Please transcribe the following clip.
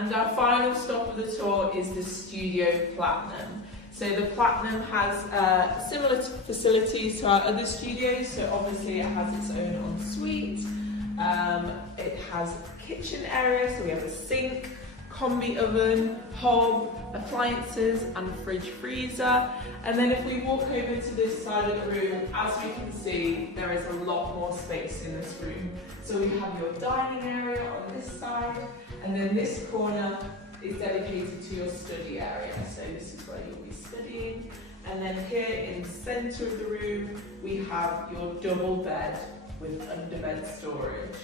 And our final stop of the tour is the Studio Platinum. So the Platinum has similar facilities to our other studios, so obviously it has its own ensuite, it has a kitchen area, so we have a sink, combi oven, hob, appliances and fridge freezer. And then if we walk over to this side of the room, as we can see, there is a lot more space in this room. So we have your dining area on this side, and then this corner is dedicated to your study area. So this is where you'll be studying. And then here in the centre of the room, we have your double bed with underbed storage.